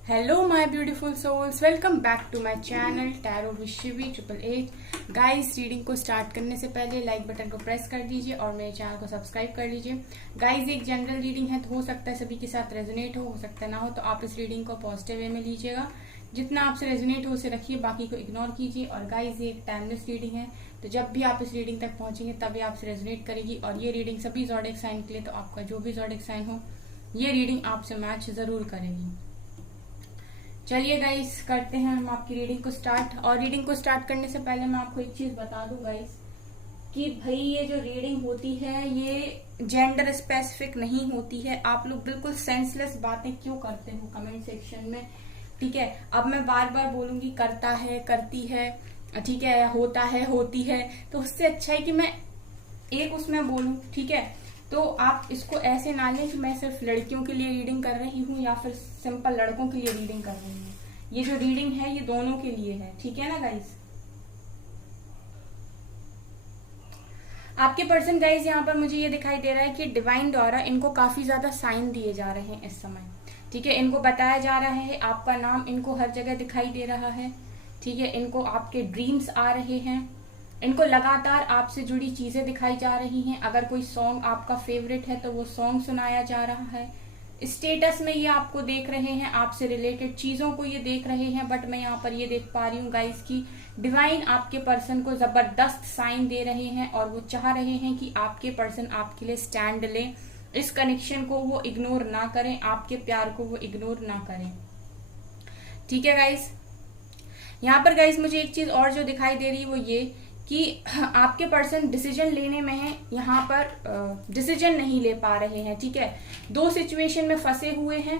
Hello my beautiful souls, welcome back to my channel tarot with Shivi 888। Guys, reading को start करने से पहले like button को press कर दीजिए और मेरे चैनल को सब्सक्राइब कर लीजिए। गाइस, एक जनरल रीडिंग है तो हो सकता है सभी के साथ रेजोनेट हो सकता है ना हो, तो आप इस रीडिंग को पॉजिटिव वे में लीजिएगा। जितना आपसे रेजोनेट हो उसे रखिए, बाकी को इग्नोर कीजिए। और गाइस, ये एक टाइमलेस रीडिंग है, तो जब भी आप इस रीडिंग तक पहुंचेंगे तभी आपसे रेजोनेट करेगी। और ये रीडिंग सभी ज़ोडिएक साइन के लिए, तो आपका जो भी ज़ोडिएक साइन हो ये रीडिंग आपसे मैच जरूर करेगी। चलिए गाइस, करते हैं हम आपकी रीडिंग को स्टार्ट। और रीडिंग को स्टार्ट करने से पहले मैं आपको एक चीज बता दूं गाइस कि भाई ये जो रीडिंग होती है ये जेंडर स्पेसिफिक नहीं होती है। आप लोग बिल्कुल सेंसलेस बातें क्यों करते हो कमेंट सेक्शन में, ठीक है। अब मैं बार बार बोलूंगी करता है, करती है, ठीक है, होता है, होती है, तो उससे अच्छा है कि मैं एक उसमें बोलूं, ठीक है। तो आप इसको ऐसे ना लें कि मैं सिर्फ लड़कियों के लिए रीडिंग कर रही हूँ या फिर सिंपल लड़कों के लिए रीडिंग कर रही हूँ। ये जो रीडिंग है ये दोनों के लिए है, ठीक है ना गाइस। आपके पर्सन गाइस, यहाँ पर मुझे ये दिखाई दे रहा है कि डिवाइन द्वारा इनको काफी ज्यादा साइन दिए जा रहे हैं इस समय, ठीक है। इनको बताया जा रहा है, आपका नाम इनको हर जगह दिखाई दे रहा है, ठीक है। इनको आपके ड्रीम्स आ रहे हैं, इनको लगातार आपसे जुड़ी चीजें दिखाई जा रही हैं। अगर कोई सॉन्ग आपका फेवरेट है तो वो सॉन्ग सुनाया जा रहा है। स्टेटस में ये आपको देख रहे हैं, आपसे रिलेटेड चीजों को ये देख रहे हैं। बट मैं यहाँ पर ये देख पा रही हूँ गाइस की डिवाइन आपके पर्सन को जबरदस्त साइन दे रहे हैं और वो चाह रहे हैं कि आपके पर्सन आपके लिए स्टैंड ले। इस कनेक्शन को वो इग्नोर ना करें, आपके प्यार को वो इग्नोर ना करें, ठीक है गाइस। यहाँ पर गाइस मुझे एक चीज और जो दिखाई दे रही है वो ये कि आपके पर्सन डिसीजन लेने में है, यहाँ पर डिसीजन नहीं ले पा रहे हैं, ठीक है। दो सिचुएशन में फंसे हुए हैं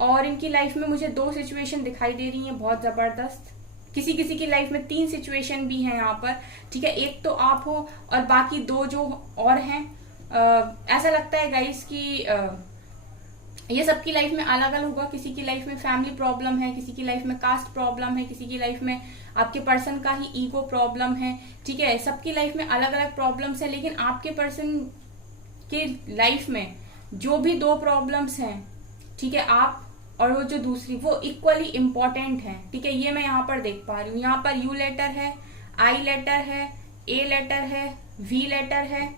और इनकी लाइफ में मुझे दो सिचुएशन दिखाई दे रही हैं बहुत जबरदस्त। किसी किसी की लाइफ में तीन सिचुएशन भी हैं यहाँ पर, ठीक है। एक तो आप हो और बाकी दो जो और हैं। ऐसा लगता है गाइस कि ये सबकी लाइफ में अलग अलग होगा। किसी की लाइफ में फैमिली प्रॉब्लम है, किसी की लाइफ में कास्ट प्रॉब्लम है, किसी की लाइफ में आपके पर्सन का ही ईगो प्रॉब्लम है, ठीक है। सबकी लाइफ में अलग अलग प्रॉब्लम्स है, लेकिन आपके पर्सन के लाइफ में जो भी दो प्रॉब्लम्स हैं, ठीक है, आप और वो जो दूसरी, वो इक्वली इम्पोर्टेंट है, ठीक है। ये मैं यहाँ पर देख पा रही हूँ। यहाँ पर यू लेटर है, आई लेटर है, ए लेटर है, वी लेटर है।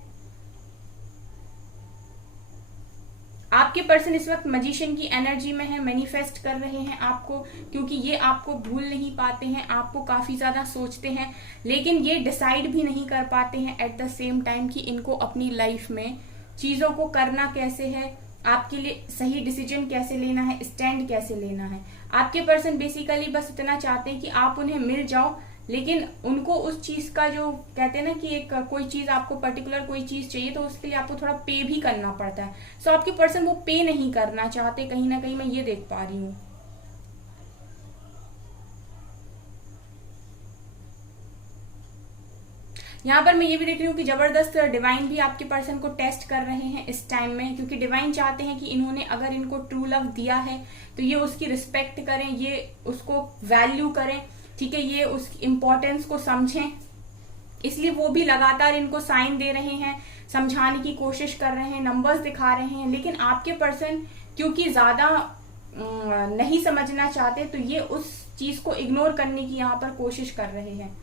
आपके पर्सन इस वक्त मैजिशियन की एनर्जी में है, मैनिफेस्ट कर रहे हैं आपको, क्योंकि ये आपको भूल नहीं पाते हैं, आपको काफी ज्यादा सोचते हैं, लेकिन ये डिसाइड भी नहीं कर पाते हैं एट द सेम टाइम कि इनको अपनी लाइफ में चीजों को करना कैसे है, आपके लिए सही डिसीजन कैसे लेना है, स्टैंड कैसे लेना है। आपके पर्सन बेसिकली बस इतना चाहते हैं कि आप उन्हें मिल जाओ, लेकिन उनको उस चीज का जो कहते हैं ना कि एक कोई चीज आपको पर्टिकुलर कोई चीज चाहिए तो उसके लिए आपको थोड़ा पे भी करना पड़ता है। सो आपके पर्सन वो पे नहीं करना चाहते, कहीं ना कहीं मैं ये देख पा रही हूँ। यहाँ पर मैं ये भी देख रही हूँ कि जबरदस्त डिवाइन भी आपके पर्सन को टेस्ट कर रहे हैं इस टाइम में, क्योंकि डिवाइन चाहते हैं कि इन्होंने अगर इनको ट्रू लव दिया है तो ये उसकी रिस्पेक्ट करें, ये उसको वैल्यू करें, ठीक है, ये उसकी इम्पोर्टेंस को समझें। इसलिए वो भी लगातार इनको साइन दे रहे हैं, समझाने की कोशिश कर रहे हैं, नंबर्स दिखा रहे हैं। लेकिन आपके पर्सन क्योंकि ज्यादा नहीं समझना चाहते तो ये उस चीज को इग्नोर करने की यहाँ पर कोशिश कर रहे हैं।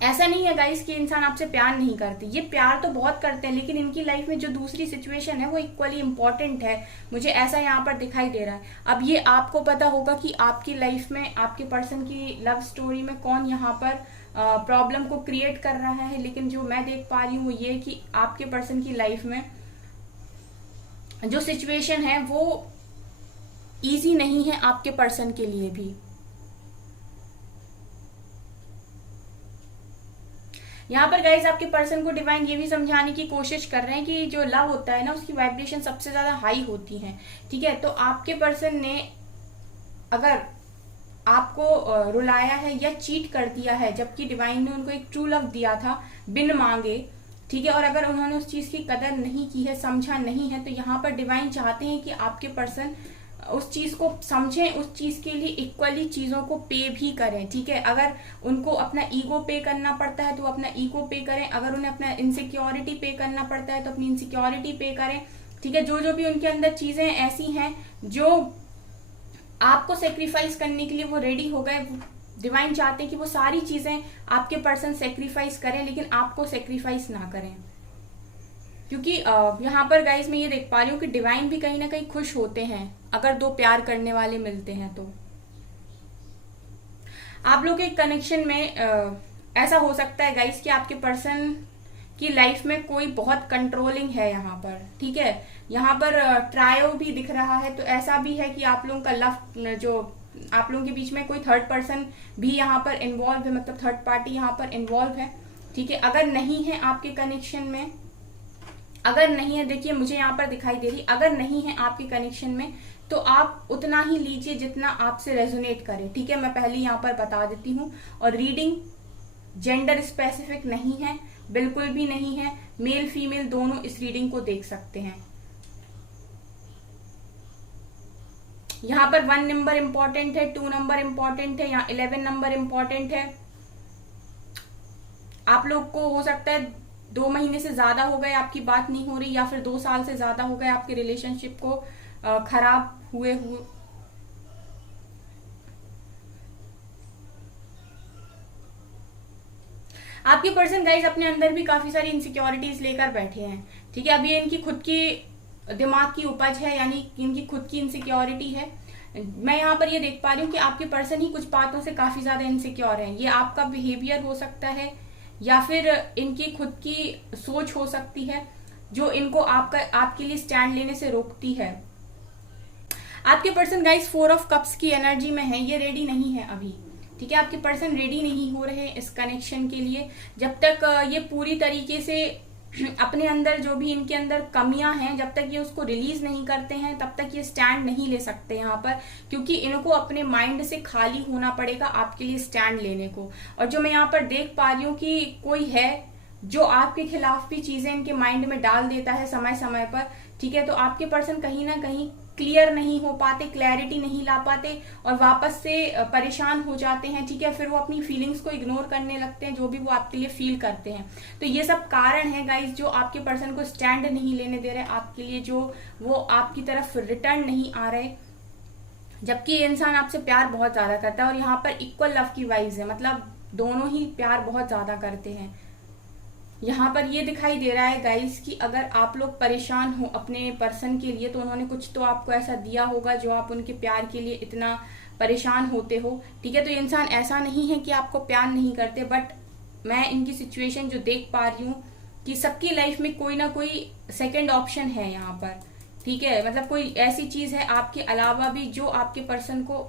ऐसा नहीं है गाइस कि इंसान आपसे प्यार नहीं करते, ये प्यार तो बहुत करते हैं, लेकिन इनकी लाइफ में जो दूसरी सिचुएशन है वो इक्वली इम्पोर्टेंट है, मुझे ऐसा यहाँ पर दिखाई दे रहा है। अब ये आपको पता होगा कि आपकी लाइफ में आपके पर्सन की लव स्टोरी में कौन यहाँ पर प्रॉब्लम को क्रिएट कर रहा है, लेकिन जो मैं देख पा रही हूँ वो ये कि आपके पर्सन की लाइफ में जो सिचुएशन है वो इजी नहीं है आपके पर्सन के लिए भी। यहाँ पर गाइज आपके पर्सन को डिवाइन ये भी समझाने की कोशिश कर रहे हैं कि जो लव होता है ना उसकी वाइब्रेशन सबसे ज्यादा हाई होती है, ठीक है। तो आपके पर्सन ने अगर आपको रुलाया है या चीट कर दिया है, जबकि डिवाइन ने उनको एक ट्रू लव दिया था बिन मांगे, ठीक है, और अगर उन्होंने उस चीज की कदर नहीं की है, समझा नहीं है, तो यहाँ पर डिवाइन चाहते हैं कि आपके पर्सन उस चीज को समझें, उस चीज के लिए इक्वली चीजों को पे भी करें, ठीक है। अगर उनको अपना ईगो पे करना पड़ता है तो अपना ईगो पे करें, अगर उन्हें अपना इनसिक्योरिटी पे करना पड़ता है तो अपनी इनसिक्योरिटी पे करें, ठीक है। जो जो भी उनके अंदर चीजें ऐसी हैं जो आपको सेक्रीफाइस करने के लिए वो रेडी हो गए। डिवाइन चाहते हैं कि वो सारी चीजें आपके पर्सन सेक्रीफाइस करें, लेकिन आपको सेक्रीफाइस ना करें। क्योंकि यहाँ पर गाइज मैं ये देख पा रही हूँ कि डिवाइन भी कहीं ना कहीं खुश होते हैं अगर दो प्यार करने वाले मिलते हैं। तो आप लोग के कनेक्शन में ऐसा हो सकता है गाइज कि आपके पर्सन की लाइफ में कोई बहुत कंट्रोलिंग है यहाँ पर, ठीक है। यहाँ पर ट्रायो भी दिख रहा है, तो ऐसा भी है कि आप लोगों का लव, जो आप लोगों के बीच में कोई थर्ड पर्सन भी यहाँ पर इन्वॉल्व है, मतलब थर्ड पार्टी यहाँ पर इन्वॉल्व है, ठीक है। अगर नहीं है आपके कनेक्शन में, अगर नहीं है, देखिए मुझे यहाँ पर दिखाई दे रही, अगर नहीं है आपके कनेक्शन में तो आप उतना ही लीजिए जितना आपसे रेजोनेट करे, ठीक है। मैं पहले यहाँ पर बता देती हूँ। और रीडिंग जेंडर स्पेसिफिक नहीं है, बिल्कुल भी नहीं है। मेल फीमेल दोनों इस रीडिंग को देख सकते हैं। यहाँ पर 1 नंबर इंपॉर्टेंट है, 2 नंबर इंपॉर्टेंट है, यहाँ 11 नंबर इंपॉर्टेंट है। आप लोग को हो सकता है 2 महीने से ज्यादा हो गए आपकी बात नहीं हो रही, या फिर 2 साल से ज्यादा हो गए आपके रिलेशनशिप को खराब हुए। आपके पर्सन गाइज अपने अंदर भी काफी सारी इनसिक्योरिटीज लेकर बैठे हैं, ठीक है। अब ये इनकी खुद की दिमाग की उपज है, यानी इनकी खुद की इनसिक्योरिटी है। मैं यहाँ पर ये देख पा रही हूँ कि आपके पर्सन ही कुछ बातों से काफी ज्यादा इनसिक्योर है। ये आपका बिहेवियर हो सकता है, या फिर इनकी खुद की सोच हो सकती है जो इनको आपके लिए स्टैंड लेने से रोकती है। आपके पर्सन गाइस 4 ऑफ कप्स की एनर्जी में है, ये रेडी नहीं है अभी, ठीक है। आपके पर्सन रेडी नहीं हो रहे इस कनेक्शन के लिए। जब तक ये पूरी तरीके से अपने अंदर जो भी इनके अंदर कमियां हैं, जब तक ये उसको रिलीज नहीं करते हैं, तब तक ये स्टैंड नहीं ले सकते यहाँ पर, क्योंकि इनको अपने माइंड से खाली होना पड़ेगा आपके लिए स्टैंड लेने को। और जो मैं यहाँ पर देख पा रही हूँ कि कोई है जो आपके खिलाफ भी चीजें इनके माइंड में डाल देता है समय समय पर, ठीक है। तो आपके पर्सन कहीं ना कहीं क्लियर नहीं हो पाते, क्लैरिटी नहीं ला पाते और वापस से परेशान हो जाते हैं, ठीक है। फिर वो अपनी फीलिंग्स को इग्नोर करने लगते हैं, जो भी वो आपके लिए फील करते हैं। तो ये सब कारण है गाइस जो आपके पर्सन को स्टैंड नहीं लेने दे रहे आपके लिए, जो वो आपकी तरफ रिटर्न नहीं आ रहे, जबकि ये इंसान आपसे प्यार बहुत ज्यादा करता है। और यहाँ पर इक्वल लव की वाइज है, मतलब दोनों ही प्यार बहुत ज्यादा करते हैं। यहाँ पर ये दिखाई दे रहा है गाइस कि अगर आप लोग परेशान हो अपने पर्सन के लिए, तो उन्होंने कुछ तो आपको ऐसा दिया होगा जो आप उनके प्यार के लिए इतना परेशान होते हो, ठीक है। तो ये इंसान ऐसा नहीं है कि आपको प्यार नहीं करते, बट मैं इनकी सिचुएशन जो देख पा रही हूँ कि सबकी लाइफ में कोई ना कोई सेकेंड ऑप्शन है यहाँ पर, ठीक है। मतलब कोई ऐसी चीज है आपके अलावा भी जो आपके पर्सन को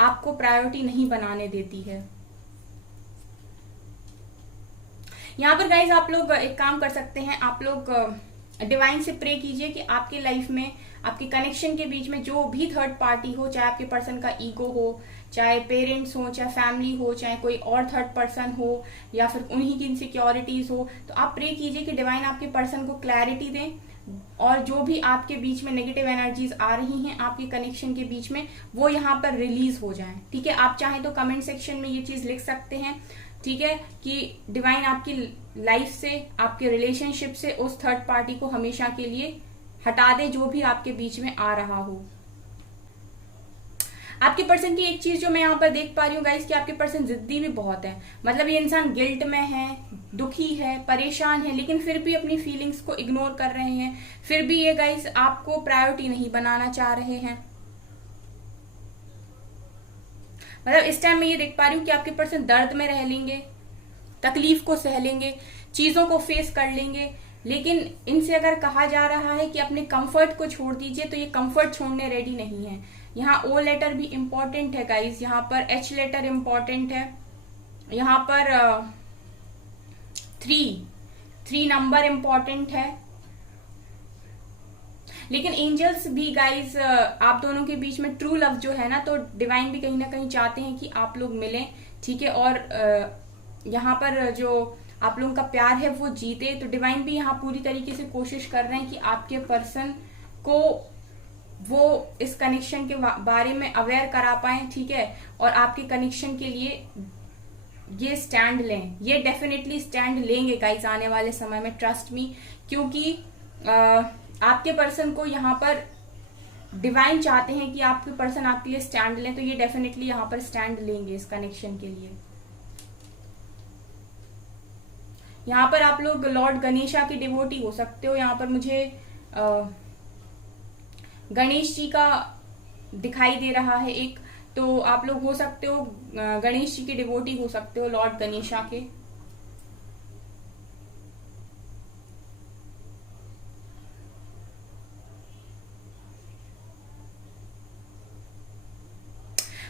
आपको प्रायोरिटी नहीं बनाने देती है। यहाँ पर गाइज आप लोग एक काम कर सकते हैं, आप लोग डिवाइन से प्रे कीजिए कि आपके लाइफ में, आपके कनेक्शन के बीच में जो भी थर्ड पार्टी हो, चाहे आपके पर्सन का ईगो हो, चाहे पेरेंट्स हो, चाहे फैमिली हो, चाहे कोई और थर्ड पर्सन हो, या फिर उन्हीं की इनसिक्योरिटीज हो, तो आप प्रे कीजिए कि डिवाइन आपके पर्सन को क्लैरिटी दें और जो भी आपके बीच में नेगेटिव एनर्जीज आ रही हैं आपके कनेक्शन के बीच में, वो यहाँ पर रिलीज हो जाएं, ठीक है। आप चाहें तो कमेंट सेक्शन में ये चीज लिख सकते हैं, ठीक है, कि डिवाइन आपकी लाइफ से, आपके रिलेशनशिप से उस थर्ड पार्टी को हमेशा के लिए हटा दे जो भी आपके बीच में आ रहा हो। आपके पर्सन की एक चीज जो मैं यहाँ पर देख पा रही हूँ गाइस कि आपके पर्सन जिद्दी भी बहुत है। मतलब ये इंसान गिल्ट में है, दुखी है, परेशान है, लेकिन फिर भी अपनी फीलिंग्स को इग्नोर कर रहे हैं। फिर भी ये गाइस आपको प्रायोरिटी नहीं बनाना चाह रहे हैं। मतलब इस टाइम मैं ये देख पा रही हूँ कि आपके पर्सन दर्द में रह लेंगे, तकलीफ को सह लेंगे, चीजों को फेस कर लेंगे, लेकिन इनसे अगर कहा जा रहा है कि अपने कंफर्ट को छोड़ दीजिए, तो ये कंफर्ट छोड़ने रेडी नहीं है। यहाँ ओ लेटर भी इंपॉर्टेंट है गाइस, यहाँ पर एच लेटर इंपॉर्टेंट है, यहाँ पर 3 नंबर इंपॉर्टेंट है। लेकिन एंजल्स भी गाइज आप दोनों के बीच में ट्रू लव जो है ना, तो डिवाइन भी कहीं ना कहीं चाहते हैं कि आप लोग मिलें, ठीक है। और यहाँ पर जो आप लोगों का प्यार है वो जीते, तो डिवाइन भी यहाँ पूरी तरीके से कोशिश कर रहे हैं कि आपके पर्सन को वो इस कनेक्शन के बारे में अवेयर करा पाए, ठीक है। और आपके कनेक्शन के लिए ये स्टैंड लें, ये डेफिनेटली स्टैंड लेंगे गाइज आने वाले समय में, ट्रस्ट मी। क्योंकि आपके पर्सन को यहाँ पर डिवाइन चाहते हैं कि आपके पर्सन आपके लिए स्टैंड लें, तो ये डेफिनेटली यहाँ पर स्टैंड लेंगे इस कनेक्शन के लिए। यहाँ पर आप लोग लॉर्ड गणेशा के डिवोटी हो सकते हो। यहाँ पर मुझे गणेश जी का दिखाई दे रहा है एक, तो आप लोग हो सकते हो गणेश जी के डिवोटी हो सकते हो, लॉर्ड गणेशा के।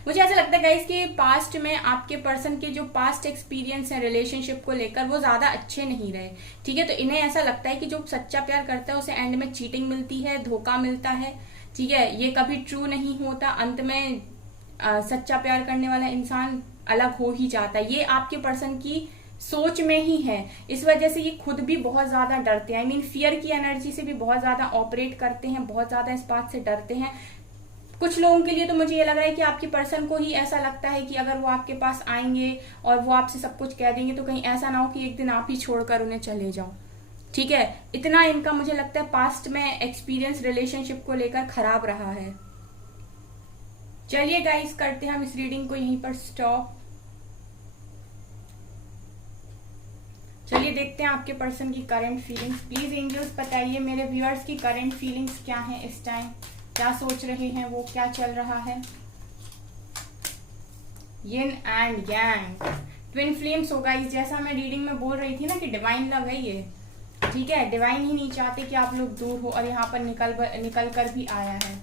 मुझे ऐसा लगता है गाइस कि पास्ट में आपके पर्सन के जो पास्ट एक्सपीरियंस है रिलेशनशिप को लेकर वो ज्यादा अच्छे नहीं रहे, ठीक है। तो इन्हें ऐसा लगता है कि जो सच्चा प्यार करता है उसे एंड में चीटिंग मिलती है, धोखा मिलता है, ठीक है। ये कभी ट्रू नहीं होता, अंत में सच्चा प्यार करने वाला इंसान अलग हो ही जाता है। ये आपके पर्सन की सोच में ही है, इस वजह से ये खुद भी बहुत ज्यादा डरते हैं। आई मीन फियर की एनर्जी से भी बहुत ज्यादा ऑपरेट करते हैं, बहुत ज्यादा इस बात से डरते हैं। कुछ लोगों के लिए तो मुझे ये लग रहा है कि आपके पर्सन को ही ऐसा लगता है कि अगर वो आपके पास आएंगे और वो आपसे सब कुछ कह देंगे तो कहीं ऐसा ना हो कि एक दिन आप ही छोड़कर उन्हें चले जाओ, ठीक है। इतना इनका मुझे लगता है पास्ट में एक्सपीरियंस रिलेशनशिप को लेकर खराब रहा है। चलिए गाइस, करते हैं हम इस रीडिंग को यहीं पर स्टॉप। चलिए देखते हैं आपके पर्सन की करंट फीलिंग्स। प्लीज एंजल्स बताइए मेरे व्यूअर्स की करंट फीलिंग्स क्या हैं इस टाइम, क्या सोच रहे हैं वो, क्या चल रहा है। Yin and yang, twin flames होगा इस, जैसा मैं रीडिंग में बोल रही थी ना कि डिवाइन लव है ये, ठीक है। डिवाइन ही नहीं चाहते कि आप लोग दूर हो, और यहाँ पर निकल कर भी आया है।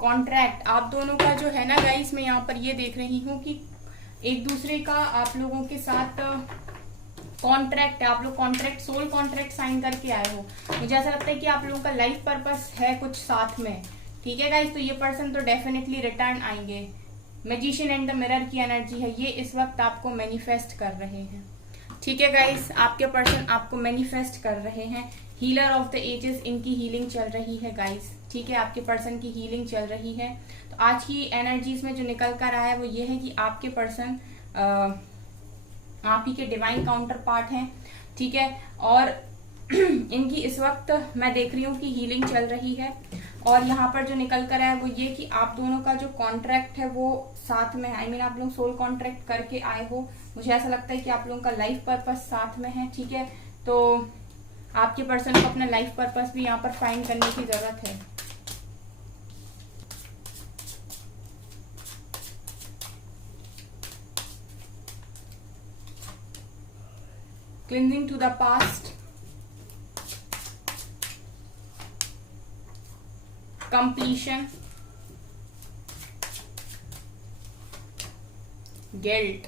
कॉन्ट्रैक्ट आप दोनों का जो है ना गाइस, मैं यहाँ पर ये देख रही हूँ कि एक दूसरे का आप लोगों के साथ कॉन्ट्रैक्ट है। आप लोग कॉन्ट्रैक्ट, सोल कॉन्ट्रैक्ट साइन करके आए हो। मुझे ऐसा लगता है कि आप लोगों का लाइफ पर्पस है कुछ साथ में, ठीक है गाइस। तो ये पर्सन तो डेफिनेटली रिटर्न आएंगे। मैजिशियन एंड द मिरर की एनर्जी है, ये इस वक्त आपको मैनिफेस्ट कर रहे हैं, ठीक है गाइस। आपके पर्सन आपको मैनिफेस्ट कर रहे हैं। हीलर ऑफ द एजेस, इनकी हीलिंग चल रही है गाइस, ठीक है। आपके पर्सन की हीलिंग चल रही है। तो आज की एनर्जीज में जो निकल कर आया है वो ये है कि आपके पर्सन आप ही के डिवाइन काउंटर पार्ट हैं, ठीक है। और इनकी इस वक्त मैं देख रही हूँ कि हीलिंग चल रही है। और यहाँ पर जो निकल कर आया है वो ये कि आप दोनों का जो कॉन्ट्रैक्ट है वो साथ में है। आई मीन आप लोग सोल कॉन्ट्रैक्ट करके आए हो। मुझे ऐसा लगता है कि आप लोगों का लाइफ पर्पस साथ में है, ठीक है। तो आपके पर्सन को अपना लाइफ पर्पस भी यहाँ पर फाइंड करने की जरूरत है। Cleansing to the past, completion, guilt,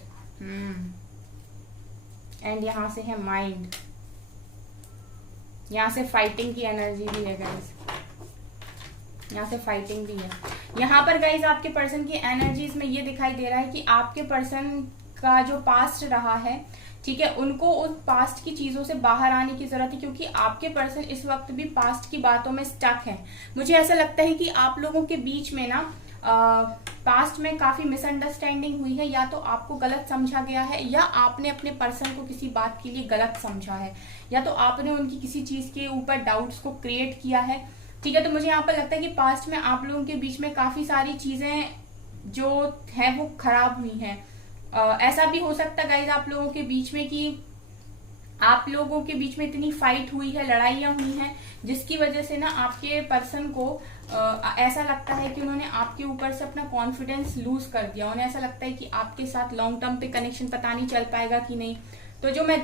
and यहां से है माइंड। यहां से फाइटिंग की एनर्जी भी है गाइस, यहां से फाइटिंग भी है। यहां पर गाइस आपके पर्सन की एनर्जीज में ये दिखाई दे रहा है कि आपके पर्सन का जो पास्ट रहा है, ठीक है, उनको उस पास्ट की चीजों से बाहर आने की जरूरत है, क्योंकि आपके पर्सन इस वक्त भी पास्ट की बातों में स्टक है। मुझे ऐसा लगता है कि आप लोगों के बीच में ना पास्ट में काफी मिसअंडरस्टैंडिंग हुई है, या तो आपको गलत समझा गया है, या आपने अपने पर्सन को किसी बात के लिए गलत समझा है, या तो आपने उनकी किसी चीज के ऊपर डाउट्स को क्रिएट किया है, ठीक है। तो मुझे यहाँ पर लगता है कि पास्ट में आप लोगों के बीच में काफी सारी चीजें जो है वो खराब हुई हैं। ऐसा भी हो सकता है गाइज आप लोगों के बीच में कि आप लोगों के बीच में इतनी फाइट हुई है, लड़ाइयां हुई हैं, जिसकी वजह से ना आपके पर्सन को ऐसा लगता है कि उन्होंने आपके ऊपर से अपना कॉन्फिडेंस लूज कर दिया। उन्हें ऐसा लगता है कि आपके साथ लॉन्ग टर्म पे कनेक्शन पता नहीं चल पाएगा कि नहीं। तो जो मैं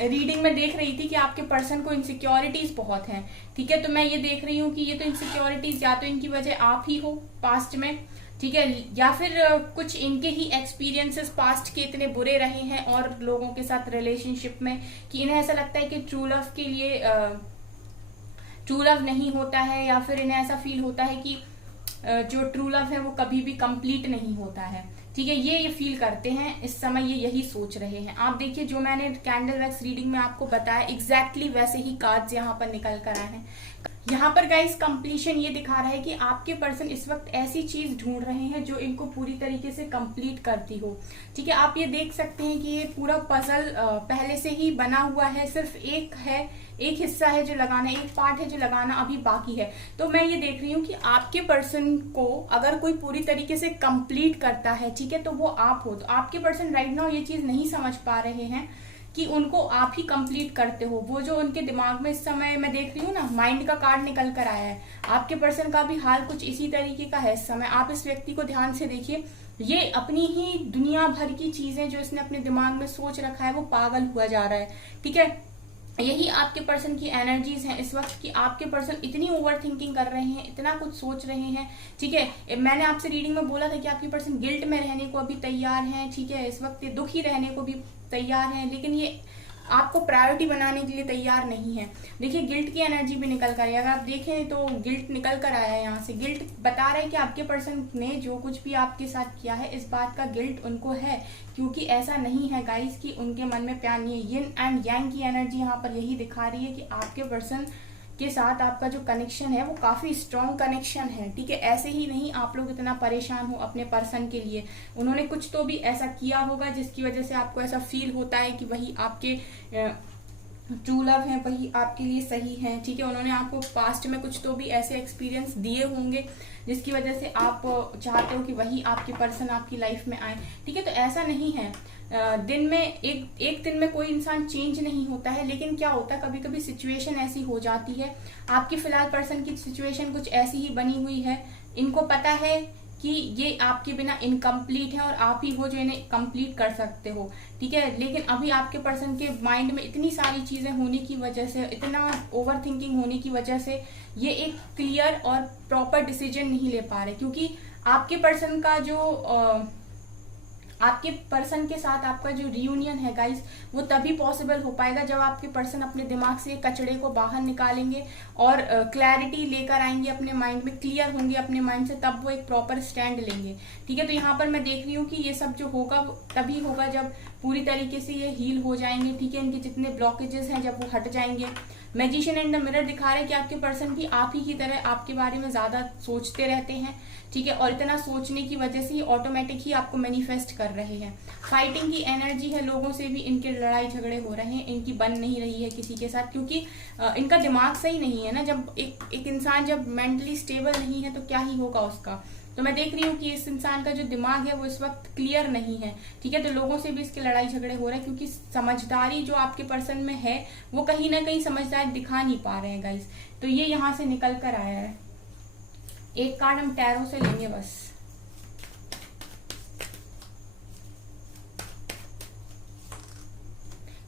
रीडिंग में देख रही थी कि आपके पर्सन को इनसिक्योरिटीज बहुत हैं, ठीक है। तो मैं ये देख रही हूँ कि ये तो इनसिक्योरिटीज या तो इनकी वजह आप ही हो पास्ट में, ठीक है, या फिर कुछ इनके ही एक्सपीरियंसेस पास्ट के इतने बुरे रहे हैं और लोगों के साथ रिलेशनशिप में कि इन्हें ऐसा लगता है कि ट्रू लव के लिए ट्रू लव नहीं होता है, या फिर इन्हें ऐसा फील होता है कि जो ट्रू लव है वो कभी भी कंप्लीट नहीं होता है, ठीक है। ये फील करते हैं इस समय, ये यही सोच रहे हैं। आप देखिए जो मैंने कैंडल वैक्स रीडिंग में आपको बताया एग्जैक्टली वैसे ही कार्ड्स यहाँ पर निकल कर आए हैं। यहाँ पर गाइस कंप्लीशन ये दिखा रहा है कि आपके पर्सन इस वक्त ऐसी चीज ढूंढ रहे हैं जो इनको पूरी तरीके से कंप्लीट करती हो। ठीक है, आप ये देख सकते हैं कि ये पूरा पजल पहले से ही बना हुआ है, सिर्फ एक है, एक हिस्सा है जो लगाना, एक पार्ट है जो लगाना अभी बाकी है। तो मैं ये देख रही हूँ कि आपके पर्सन को अगर कोई पूरी तरीके से कंप्लीट करता है, ठीक है, तो वो आप हो। तो आपके पर्सन राइट नाउ ये चीज नहीं समझ पा रहे हैं कि उनको आप ही कंप्लीट करते हो। वो जो उनके दिमाग में इस समय मैं देख रही हूँ ना, माइंड का कार्ड निकल कर आया है। आपके पर्सन का भी हाल कुछ इसी तरीके का है इस समय। आप इस व्यक्ति को ध्यान से देखिए, ये अपनी ही दुनिया भर की चीजें जो इसने अपने दिमाग में सोच रखा है वो पागल हुआ जा रहा है। ठीक है, यही आपके पर्सन की एनर्जीज हैं इस वक्त कि आपके पर्सन इतनी ओवर थिंकिंग कर रहे हैं, इतना कुछ सोच रहे हैं। ठीक है, मैंने आपसे रीडिंग में बोला था कि आपके पर्सन गिल्ट में रहने को अभी तैयार हैं। ठीक है, इस वक्त ये दुखी रहने को भी तैयार हैं, लेकिन ये आपको प्रायोरिटी बनाने के लिए तैयार नहीं है। देखिए, गिल्ट की एनर्जी भी निकल कर आई। अगर आप देखें तो गिल्ट निकल कर आया है यहाँ से। गिल्ट बता रहे हैं कि आपके पर्सन ने जो कुछ भी आपके साथ किया है, इस बात का गिल्ट उनको है, क्योंकि ऐसा नहीं है गाइस कि उनके मन में प्यार नहीं है। यिन एंड यांग की एनर्जी यहाँ पर यही दिखा रही है कि आपके पर्सन के साथ आपका जो कनेक्शन है वो काफी स्ट्रॉन्ग कनेक्शन है। ठीक है, ऐसे ही नहीं आप लोग इतना परेशान हो अपने पर्सन के लिए। उन्होंने कुछ तो भी ऐसा किया होगा जिसकी वजह से आपको ऐसा फील होता है कि वही आपके ट्रू लव है, वही आपके लिए सही है। ठीक है, उन्होंने आपको पास्ट में कुछ तो भी ऐसे एक्सपीरियंस दिए होंगे जिसकी वजह से आप चाहते हो कि वही आपके पर्सन आपकी लाइफ में आए। ठीक है, तो ऐसा नहीं है दिन में एक दिन में कोई इंसान चेंज नहीं होता है, लेकिन क्या होता है कभी कभी सिचुएशन ऐसी हो जाती है। आपकी फिलहाल पर्सन की सिचुएशन कुछ ऐसी ही बनी हुई है। इनको पता है कि ये आपके बिना इनकम्प्लीट है और आप ही हो जो इन्हें कंप्लीट कर सकते हो। ठीक है, लेकिन अभी आपके पर्सन के माइंड में इतनी सारी चीजें होने की वजह से, इतना ओवर थिंकिंग होने की वजह से ये एक क्लियर और प्रॉपर डिसीजन नहीं ले पा रहे, क्योंकि आपके पर्सन का जो आपके पर्सन के साथ आपका जो रियूनियन है गाइस, वो तभी पॉसिबल हो पाएगा जब आपके पर्सन अपने दिमाग से कचड़े को बाहर निकालेंगे और क्लैरिटी लेकर आएंगे अपने माइंड में, क्लियर होंगे अपने माइंड से, तब वो एक प्रॉपर स्टैंड लेंगे। ठीक है, तो यहाँ पर मैं देख रही हूँ कि ये सब जो होगा तभी होगा जब पूरी तरीके से ये हील हो जाएंगे। ठीक है, इनके जितने ब्लॉकेजेस हैं जब वो हट जाएंगे। मैजिशियन एंड द मिरर दिखा रहे हैं कि आपके पर्सन भी आप ही की तरह आपके बारे में ज्यादा सोचते रहते हैं। ठीक है, और इतना सोचने की वजह से ऑटोमेटिक ही आपको मैनिफेस्ट कर रहे हैं। फाइटिंग की एनर्जी है, लोगों से भी इनके लड़ाई झगड़े हो रहे हैं, इनकी बन नहीं रही है किसी के साथ, क्योंकि इनका दिमाग सही नहीं है ना। जब एक इंसान जब मेंटली स्टेबल नहीं है तो क्या ही होगा उसका। तो मैं देख रही हूँ कि इस इंसान का जो दिमाग है वो इस वक्त क्लियर नहीं है। ठीक है, तो लोगों से भी इसके लड़ाई झगड़े हो रहे हैं, क्योंकि समझदारी जो आपके पर्सन में है वो कहीं ना कहीं समझदारी दिखा नहीं पा रहे हैं गाइस। तो ये यहाँ से निकल कर आया है। एक कार्ड हम टैरो से लेंगे बस।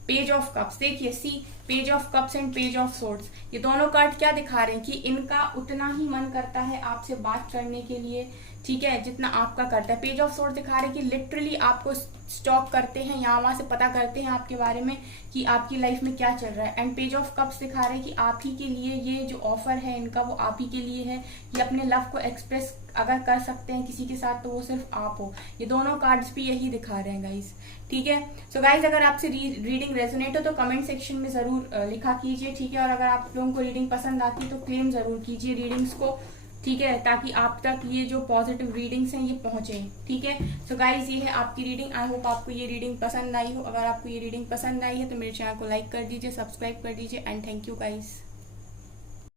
पेज ऑफ कप्स, देखिए see, page of cups and page of swords, ये दोनों कार्ड क्या दिखा रहे हैं कि इनका उतना ही मन करता है आपसे बात करने के लिए, ठीक है, जितना आपका करता है। पेज ऑफ सोर्ड्स दिखा रहे हैं कि लिटरली आपको स्टॉक करते हैं, यहाँ वहां से पता करते हैं आपके बारे में कि आपकी लाइफ में क्या चल रहा है। एंड पेज ऑफ कप्स दिखा रहे हैं कि आप ही के लिए ये जो ऑफर है इनका वो आप ही के लिए है। ये अपने लव को एक्सप्रेस अगर कर सकते हैं किसी के साथ तो वो सिर्फ आप हो। ये दोनों कार्ड्स भी यही दिखा रहे हैं गाइस। ठीक है, सो गाइस अगर आपसे रीडिंग रेजोनेट हो तो कमेंट सेक्शन में जरूर लिखा कीजिए। ठीक है, और अगर आप लोगों को रीडिंग पसंद आती है तो क्लेम जरूर कीजिए रीडिंग्स को। ठीक है, ताकि आप तक ये जो पॉजिटिव रीडिंग्स हैं ये पहुंचे। ठीक है, सो गाइज ये है आपकी रीडिंग। आई होप आपको ये रीडिंग पसंद आई हो। अगर आपको ये रीडिंग पसंद आई है तो मेरे चैनल को लाइक कर दीजिए, सब्सक्राइब कर दीजिए एंड थैंक यू गाइज।